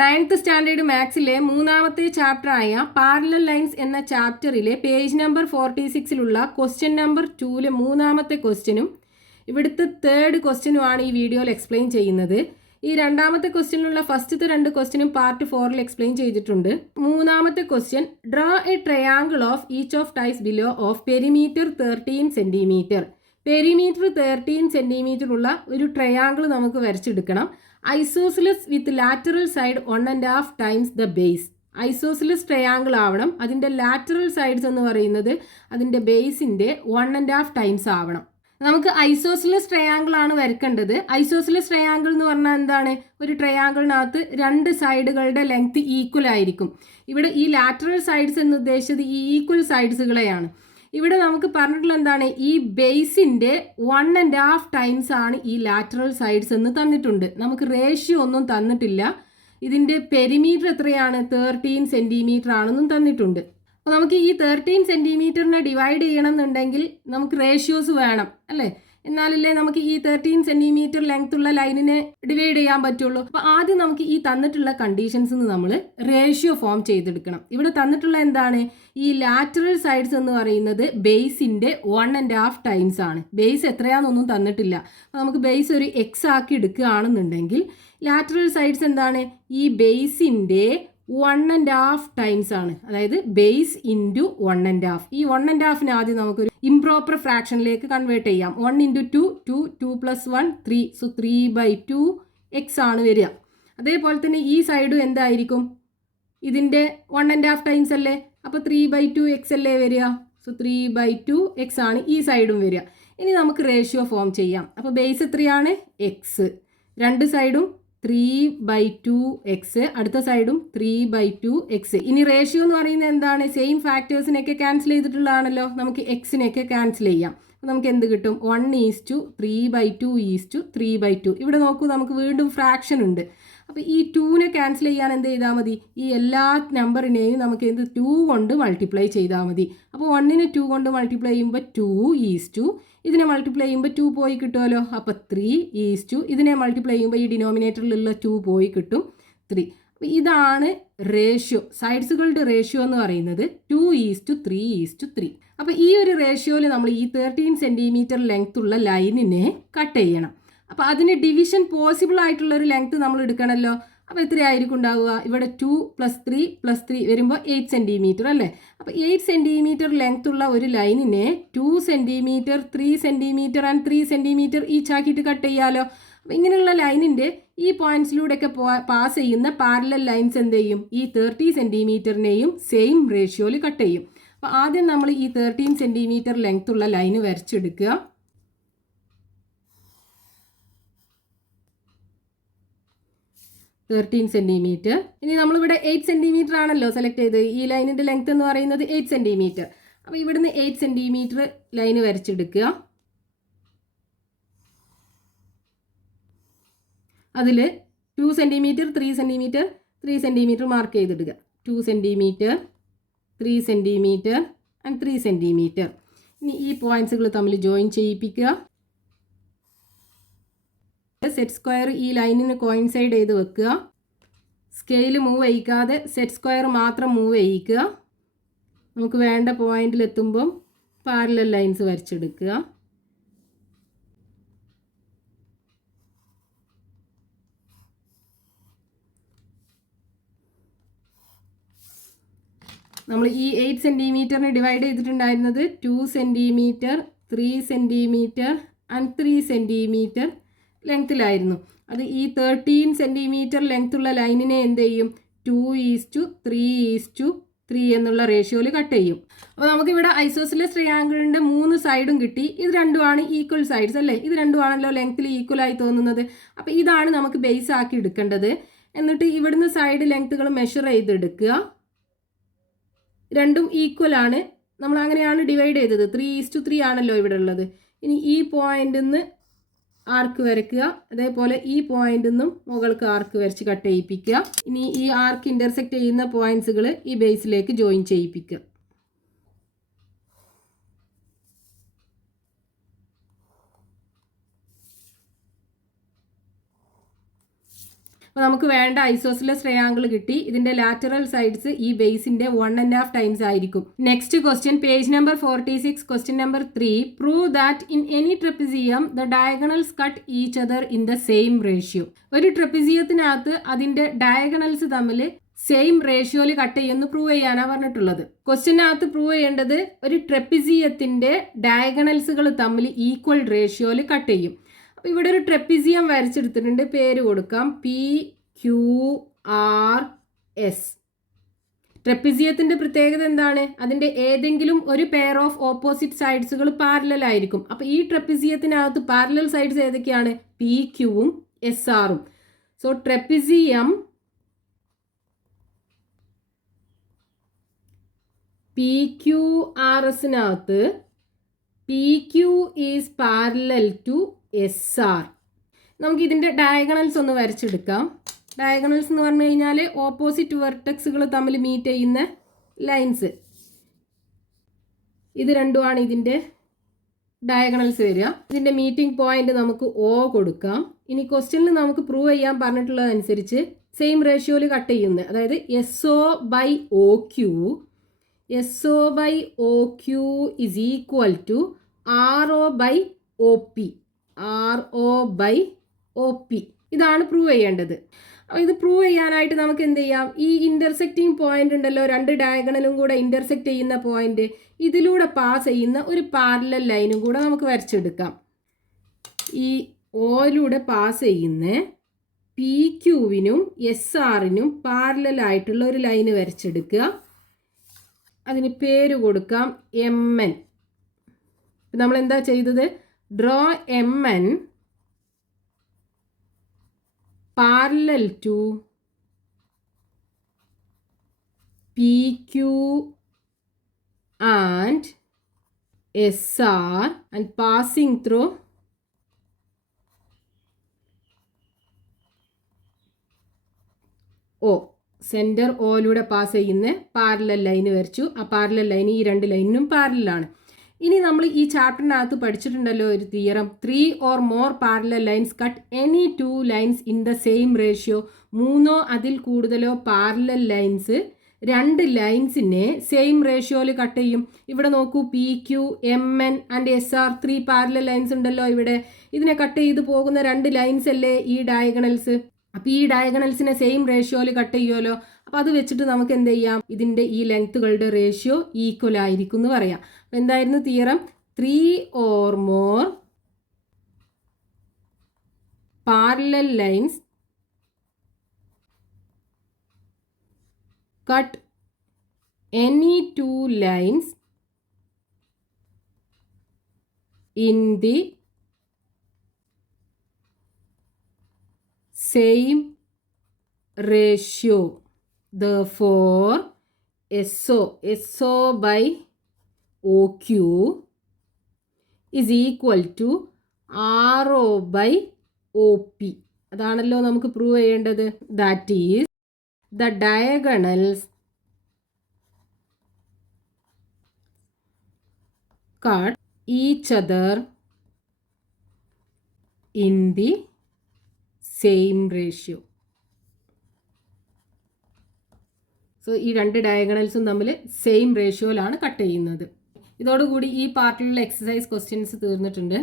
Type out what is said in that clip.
9th standard മാത്സിലെ മൂന്നാമത്തെ ചാപ്റ്ററായ parallel lines എന്ന ചാപ്റ്ററിലെ page number 46-ലുള്ള question number 2-ലെ മൂന്നാമത്തെ ക്വസ്റ്റ്യനും ഇവിടുത്തെ തേർഡ് ക്വസ്റ്റ്യനുമാണ് ഈ വീഡിയോയിൽ എക്സ്പ്ലെയിൻ ചെയ്യുന്നത്. ഈ രണ്ടാമത്തെ ക്വസ്റ്റ്യനിലുള്ള ഫസ്റ്റത്തെ രണ്ട് ക്വസ്റ്റ്യനും പാർട്ട് 4-ൽ എക്സ്പ്ലെയിൻ ചെയ്തിട്ടുണ്ട്. മൂന്നാമത്തെ question, draw a triangle of each of types below of perimeter 13 centimetre. Perimeter 13 centimetre ഉള്ള ഒരു ട്രയാങ്കിൾ നമുക്ക് വരച്ചെടുക്കണം. Isosceles with lateral side 1.5 times the base. Isosceles triangle ആവണം. അതിൻ്റെ ലാറ്ററൽ സൈഡ്സ് എന്ന് പറയുന്നത് അതിൻ്റെ ബേസിൻ്റെ 1.5 ടൈംസ് ആവണം. നമുക്ക് ഐസോസിലസ് ട്രയാങ്കിൾ ആണ് വരക്കേണ്ടത്. ഐസോസിലസ് ട്രയാങ്കിൾ എന്ന് പറഞ്ഞാൽ എന്താണ്? ഒരു ട്രയാങ്കിളിനകത്ത് രണ്ട് സൈഡുകളുടെ ലെങ്ത് ഈക്വൽ ആയിരിക്കും. ഇവിടെ ഈ ലാറ്ററൽ സൈഡ്സ് എന്ന് ഉദ്ദേശിച്ചത് ഈ ഈക്വൽ സൈഡ്സുകളെയാണ്. ഇവിടെ നമുക്ക് പറഞ്ഞിട്ടുള്ള എന്താണ്? ഈ ബേസിൻ്റെ 1.5 ടൈംസ് ആണ് ഈ ലാറ്ററൽ സൈഡ്സ് എന്ന് തന്നിട്ടുണ്ട്. നമുക്ക് റേഷ്യോ ഒന്നും തന്നിട്ടില്ല. ഇതിൻ്റെ പെരിമീറ്റർ എത്രയാണ്? 13 സെൻറ്റിമീറ്റർ ആണെന്നും തന്നിട്ടുണ്ട്. അപ്പോൾ നമുക്ക് ഈ 13 സെൻറ്റിമീറ്ററിനെ ഡിവൈഡ് ചെയ്യണം എന്നുണ്ടെങ്കിൽ നമുക്ക് റേഷ്യോസ് വേണം, അല്ലേ? എന്നാലല്ലേ നമുക്ക് ഈ 13 സെൻറ്റിമീറ്റർ ലെങ്ത് ഉള്ള ലൈനിനെ ഡിവൈഡ് ചെയ്യാൻ പറ്റുള്ളൂ. അപ്പോൾ ആദ്യം നമുക്ക് ഈ തന്നിട്ടുള്ള കണ്ടീഷൻസ് നമ്മൾ റേഷ്യോ ഫോം ചെയ്തെടുക്കണം. ഇവിടെ തന്നിട്ടുള്ള എന്താണ്? ഈ ലാറ്ററൽ സൈഡ്സ് എന്ന് പറയുന്നത് ബേസിൻ്റെ 1.5 ടൈംസ് ആണ്. ബേസ് എത്രയാണെന്നൊന്നും തന്നിട്ടില്ല. അപ്പോൾ നമുക്ക് ബേസ് ഒരു എക്സ് ആക്കി എടുക്കുകയാണെന്നുണ്ടെങ്കിൽ ലാറ്ററൽ സൈഡ്സ് എന്താണ്? ഈ ബേസിൻ്റെ 1.5 ടൈംസ് ആണ്. അതായത് ബേസ് ഇൻറ്റു 1.5. ഈ 1.5ന് ആദ്യം നമുക്കൊരു ഇംപ്രോപ്പർ ഫ്രാക്ഷനിലേക്ക് കൺവേർട്ട് ചെയ്യാം. 1 × 2 2 2 + 1 3. സോ 3/2 എക്സ് ആണ് വരിക. അതേപോലെ തന്നെ ഈ സൈഡും എന്തായിരിക്കും? ഇതിൻ്റെ 1.5 ടൈംസ് അല്ലേ? അപ്പോൾ 3/2 എക്സ് അല്ലേ വരിക? സോ 3/2 എക്സ് ആണ് ഈ സൈഡും വരിക. ഇനി നമുക്ക് റേഷ്യോ ഫോം ചെയ്യാം. അപ്പോൾ ബേസ് എത്രയാണ്? എക്സ്. രണ്ട് സൈഡും 3/2 എക്സ്, അടുത്ത സൈഡും 3/2 എക്സ്. ഇനി റേഷ്യോ എന്ന് പറയുന്നത് എന്താണ്? സെയിം ഫാക്ടേഴ്സിനെയൊക്കെ ക്യാൻസൽ ചെയ്തിട്ടുള്ളതാണല്ലോ. നമുക്ക് എക്സിനെയൊക്കെ ക്യാൻസൽ ചെയ്യാം. അപ്പോൾ നമുക്ക് എന്ത് കിട്ടും? 1:3/2 3/2. ഇവിടെ നോക്കൂ, നമുക്ക് വീണ്ടും ഫ്രാക്ഷൻ ഉണ്ട്. അപ്പോൾ ഈ 2നെ ക്യാൻസൽ ചെയ്യാൻ എന്ത് ചെയ്താൽ മതി? ഈ എല്ലാ നമ്പറിനെയും നമുക്ക് 2 കൊണ്ട് മൾട്ടിപ്ലൈ ചെയ്താൽ മതി. അപ്പോൾ 1നെ 2 കൊണ്ട് മൾട്ടിപ്ലൈ ചെയ്യുമ്പോൾ 2:, ഇതിനെ മൾട്ടിപ്ലൈ ചെയ്യുമ്പോൾ 2 പോയി കിട്ടുമല്ലോ. അപ്പോൾ 3:, ഇതിനെ മൾട്ടിപ്ലൈ ചെയ്യുമ്പോൾ ഈ ഡിനോമിനേറ്ററിലുള്ള 2 പോയി കിട്ടും, 3. അപ്പോൾ ഇതാണ് റേഷ്യോ. സൈഡ്സുകളുടെ റേഷ്യോ എന്ന് പറയുന്നത് 2:3:3. അപ്പോൾ ഈ ഒരു റേഷ്യോയിൽ നമ്മൾ ഈ 13 സെൻറ്റിമീറ്റർ ലെങ്ത് ഉള്ള ലൈനിനെ കട്ട് ചെയ്യണം. അപ്പോൾ അതിന് ഡിവിഷൻ പോസിബിൾ ആയിട്ടുള്ളൊരു ലെങ്ത് നമ്മൾ എടുക്കണമല്ലോ. അപ്പോൾ എത്രയായിരിക്കും ഉണ്ടാവുക? ഇവിടെ 2 + 3 + 3 വരുമ്പോൾ 8 സെൻറ്റിമീറ്റർ അല്ലേ? അപ്പോൾ 8 സെൻറ്റിമീറ്റർ ലെങ്ത് ഉള്ള ഒരു ലൈനിനെ 2 centimetre 3 centimetre and 3 centimetre each ആക്കിയിട്ട് കട്ട് ചെയ്യാമല്ലോ. അപ്പോൾ ഇങ്ങനെയുള്ള ലൈനിൻ്റെ ഈ പോയിന്റ്സിലൂടെയൊക്കെ പാസ് ചെയ്യുന്ന പാരലൽ ലൈൻസ് എന്ത് ചെയ്യും? ഈ 30 സെൻറ്റിമീറ്ററിനെയും സെയിം റേഷ്യോയിൽ കട്ട് ചെയ്യും. അപ്പോൾ ആദ്യം നമ്മൾ ഈ 13 സെൻറ്റിമീറ്റർ ലെങ്ത് ഉള്ള ലൈന് വരച്ചെടുക്കുക. 13 സെൻറ്റിമീറ്റർ. ഇനി നമ്മളിവിടെ 8 സെൻറ്റിമീറ്റർ ആണല്ലോ സെലക്ട് ചെയ്ത്. ഈ ലൈനിൻ്റെ ലെങ്ത് എന്ന് പറയുന്നത് 8 സെൻറ്റിമീറ്റർ. അപ്പോൾ ഇവിടുന്ന് 8 സെൻറ്റിമീറ്റർ ലൈന് വരച്ചെടുക്കുക. അതിൽ 2 സെൻറ്റിമീറ്റർ 3 സെൻറ്റിമീറ്റർ 3 സെൻറ്റിമീറ്റർ മാർക്ക് ചെയ്തിടുക. 2 സെൻറ്റിമീറ്റർ 3 സെൻറ്റിമീറ്റർ ആൻഡ് 3 സെൻറ്റിമീറ്റർ. ഇനി ഈ പോയിൻറ്റ്സുകൾ തമ്മിൽ ജോയിൻ ചെയ്യിപ്പിക്കുക. സെറ്റ് സ്ക്വയർ ഈ ലൈനിന് കോയിൻസൈഡ് ചെയ്ത് വെക്കുക. സ്കെയിൽ മൂവ് ചെയ്യിക്കാതെ സെറ്റ് സ്ക്വയർ മാത്രം മൂവ് ചെയ്യിക്കുക. നമുക്ക് വേണ്ട പോയിന്റിലെത്തുമ്പം പാരലൽ ലൈൻസ് വരച്ചെടുക്കുക. നമ്മൾ ഈ 8 സെൻറ്റിമീറ്ററിന് ഡിവൈഡ് ചെയ്തിട്ടുണ്ടായിരുന്നത് 2 സെൻറ്റിമീറ്റർ 3 സെൻറ്റിമീറ്റർ ആൻഡ് 3 സെൻറ്റിമീറ്റർ ലെങ്ത്തിലായിരുന്നു. അത് ഈ 13 സെൻറ്റിമീറ്റർ ലെങ്ത് ഉള്ള ലൈനിനെ എന്ത് ചെയ്യും? 2:3:3 എന്നുള്ള റേഷ്യോയിൽ കട്ട് ചെയ്യും. അപ്പോൾ നമുക്കിവിടെ ഐസോസിലസ് ട്രയാങ്കിളിൻ്റെ 3 സൈഡും കിട്ടി. ഇത് രണ്ടുമാണ് ഈക്വൽ സൈഡ്സ് അല്ലേ? ഇത് രണ്ടുമാണല്ലോ ലെങ്ത്തിൽ ഈക്വൽ ആയി തോന്നുന്നത്. അപ്പോൾ ഇതാണ് നമുക്ക് ബേസ് ആക്കി എടുക്കേണ്ടത്. എന്നിട്ട് ഇവിടുന്ന് സൈഡ് ലെങ്ത്തുകൾ മെഷർ ചെയ്തെടുക്കുക. രണ്ടും ഈക്വൽ ആണ്. നമ്മൾ അങ്ങനെയാണ് ഡിവൈഡ് ചെയ്തത്. 3:3 ആണല്ലോ ഇവിടെ ഉള്ളത്. ഇനി ഈ പോയിന്റിൽ നിന്ന് ആർക്ക് വരയ്ക്കുക. അതേപോലെ ഈ പോയിന്റിൽ നിന്നും മുകൾക്ക് ആർക്ക് വരച്ച് കട്ട് ചെയ്യിപ്പിക്കുക. ഇനി ഈ ആർക്ക് ഇൻ്റർസെക്റ്റ് ചെയ്യുന്ന പോയിന്റ്സുകൾ ഈ ബേസിലേക്ക് ജോയിൻ ചെയ്യിപ്പിക്കുക. അപ്പോൾ നമുക്ക് വേണ്ട ഐസോസിലസ് ട്രയാങ്കിൾ കിട്ടി. ഇതിന്റെ ലാറ്ററൽ സൈഡ്സ് ഈ ബേസിന്റെ 1.5 ടൈംസ് ആയിരിക്കും. Next question, page number 46, question number 3. Prove that in any trapezium the diagonals cut each other in the same ratio. ഒരു ട്രപ്പിസിയത്തിനകത്ത് അതിന്റെ ഡയഗണൽസ് തമ്മിൽ സെയിം റേഷ്യോയിൽ കട്ട് ചെയ്യുമെന്ന് പ്രൂവ് ചെയ്യാനാണ് പറഞ്ഞിട്ടുള്ളത്. ക്വസ്റ്റ്യനകത്ത് പ്രൂവ് ചെയ്യേണ്ടത് ഒരു ട്രപ്പിസിയത്തിന്റെ ഡയഗണൽസുകൾ തമ്മിൽ ഈക്വൽ റേഷ്യോയിൽ കട്ട് ചെയ്യും. അപ്പോൾ ഇവിടെ ഒരു ട്രപ്പിസിയം വരച്ചെടുത്തിട്ടുണ്ട്. പേര് കൊടുക്കാം PQRS. ട്രപ്പിസിയത്തിന്റെ പ്രത്യേകത എന്താണ്? അതിന്റെ ഏതെങ്കിലും ഒരു പെയർ ഓഫ് ഓപ്പോസിറ്റ് സൈഡ്സുകൾ പാരലൽ ആയിരിക്കും. അപ്പോൾ ഈ ട്രപ്പിസിയത്തിനകത്ത് പാരലൽ സൈഡ്സ് ഏതൊക്കെയാണ്? PQവും SRും. സോ ട്രപ്പിസിയം PQRSനകത്ത് PQ is parallel to SR. നമുക്ക് ഇതിൻ്റെ ഡയഗണൽസ് ഒന്ന് വരച്ചെടുക്കാം. ഡയഗണൽസ് എന്ന് പറഞ്ഞു കഴിഞ്ഞാൽ ഓപ്പോസിറ്റ് വെർട്ടെക്സുകൾ തമ്മിൽ മീറ്റ് ചെയ്യുന്ന ലൈൻസ്. ഇത് രണ്ടുമാണ് ഇതിൻ്റെ ഡയഗണൽസ് വരിക. ഇതിൻ്റെ മീറ്റിംഗ് പോയിന്റ് നമുക്ക് O കൊടുക്കാം. ഇനി ക്വസ്റ്റ്യനിൽ നമുക്ക് പ്രൂവ് ചെയ്യാൻ പറഞ്ഞിട്ടുള്ളതനുസരിച്ച് സെയിം റേഷ്യോയിൽ കട്ട് ചെയ്യുന്നത്, അതായത് SO/OQ is equal to RO/OP. ഇതാണ് പ്രൂവ് ചെയ്യേണ്ടത്. അപ്പോൾ ഇത് പ്രൂവ് ചെയ്യാനായിട്ട് നമുക്ക് എന്ത് ചെയ്യാം? ഈ ഇൻ്റർസെക്റ്റിംഗ് പോയിന്റ് ഉണ്ടല്ലോ, രണ്ട് ഡയഗണലും കൂടെ ഇൻ്റർസെക്റ്റ് ചെയ്യുന്ന പോയിന്റ്, ഇതിലൂടെ പാസ് ചെയ്യുന്ന ഒരു പാരലൽ ലൈനും കൂടെ നമുക്ക് വരച്ചെടുക്കാം. ഈ ഓയിലൂടെ പാസ് ചെയ്യുന്ന PQവിനും SRനും പാരലൽ ആയിട്ടുള്ള ഒരു ലൈന് വരച്ചെടുക്കുക. അതിന് പേര് കൊടുക്കാം MN. നമ്മൾ എന്താ ചെയ്തത്? Draw MN parallel to PQ and SR and passing through O. Centre ഓയിലൂടെ പാസ് ചെയ്യുന്ന പാരലൽ ലൈന് വരച്ചു. ആ പാരലൽ ലൈൻ ഈ രണ്ട് ലൈനിനും പാരലാണ്. ഇനി നമ്മൾ ഈ ചാപ്റ്ററിനകത്ത് പഠിച്ചിട്ടുണ്ടല്ലോ ഒരു theorem, 3 or more parallel lines cut any 2 lines in the same ratio. 3 അതിൽ കൂടുതലോ പാരലൽ ലൈൻസ് 2 ലൈൻസിനെ സെയിം റേഷ്യോയിൽ കട്ട് ചെയ്യും. ഇവിടെ നോക്കൂ, PQ, MN and SR 3 parallel lines ഉണ്ടല്ലോ ഇവിടെ. ഇതിനെ കട്ട് ചെയ്ത് പോകുന്ന 2 ലൈൻസ് അല്ലേ ഈ ഡയഗണൽസ്. അപ്പോൾ ഈ ഡയഗണൽസിനെ സെയിം റേഷ്യോയിൽ കട്ട് ചെയ്യുമല്ലോ. അപ്പോൾ അത് വെച്ചിട്ട് നമുക്ക് എന്ത് ചെയ്യാം? ഇതിൻ്റെ ഈ ലെങ്ത്തുകളുടെ റേഷ്യോ ഈക്വൽ ആയിരിക്കും എന്ന് പറയാം. അപ്പോൾ എന്തായിരുന്നു theorem? 3 or more parallel lines cut any 2 lines in the same ratio. Therefore, SO/OQ is equal to RO/OP. അതാണല്ലോ നമുക്ക് പ്രൂവ് ചെയ്യേണ്ടത്. That is, the diagonals cut each other in the same ratio. So ഈ രണ്ട് ഡയഗണൽസും തമ്മിൽ same റേഷ്യോയിലാണ് cut ചെയ്യുന്നത്. ഇതോടുകൂടി ഈ പാർട്ടിലുള്ള exercise questions തീർന്നിട്ടുണ്ട്.